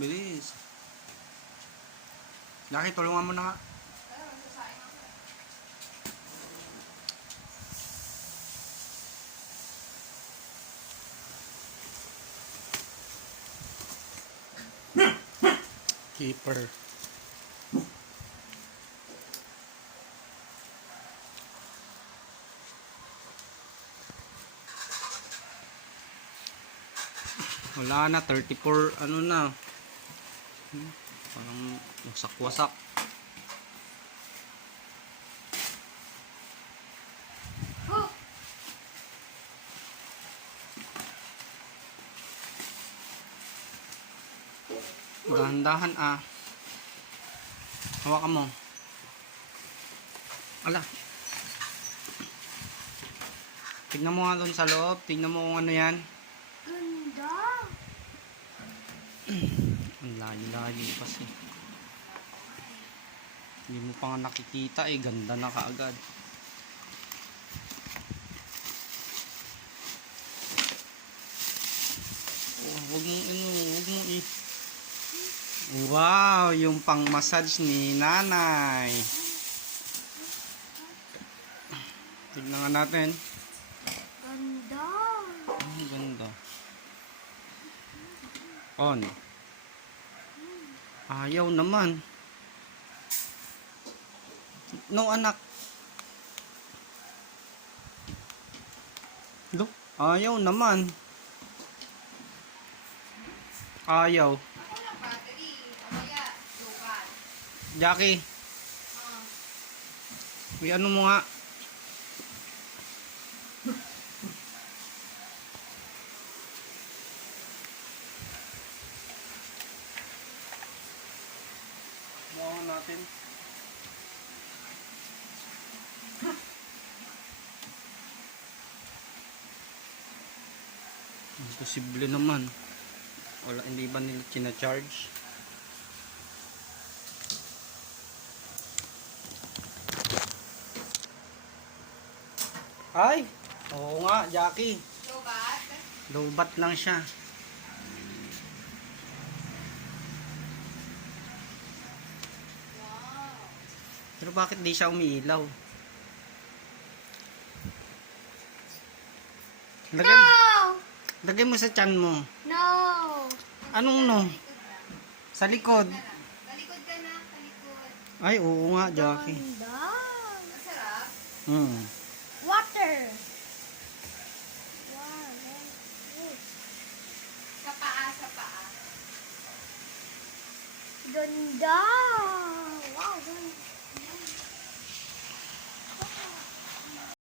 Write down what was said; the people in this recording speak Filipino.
Bilis. Jackie, tulungan mo na nga. Keeper. Wala na, 34 ano na. Parang wasak-wasak. Dahan-dahan ah. Hawakan mo. Ala. Tignan mo nga doon sa loob. Tignan mo kung ano yan. Ganda. Ang layo-layo kasi. Hindi mo pa nga nakikita eh. Ganda na kaagad. Oh, huwag mo Wow, yung pang massage ni nanay. Tignan nga natin. Ganda. Ang ganda. On. Ayaw naman. No, anak. Do, ayaw naman. Ayaw. Jackie. May ano mo nga. Buwangan natin. Imposible naman. Wala, hindi ba nila kina-charge? Ay! Oo nga, Jackie. Lobat. Lobat lang siya. Wow. Pero bakit di siya umiilaw? Lagay mo sa tiyan mo. No. Anong no? Sa likod. Talikod ka na, talikod. Ay, oo nga, Jackie. Ganda. Masarap. Water. Wow. Sa paa, sa paa. Ganda.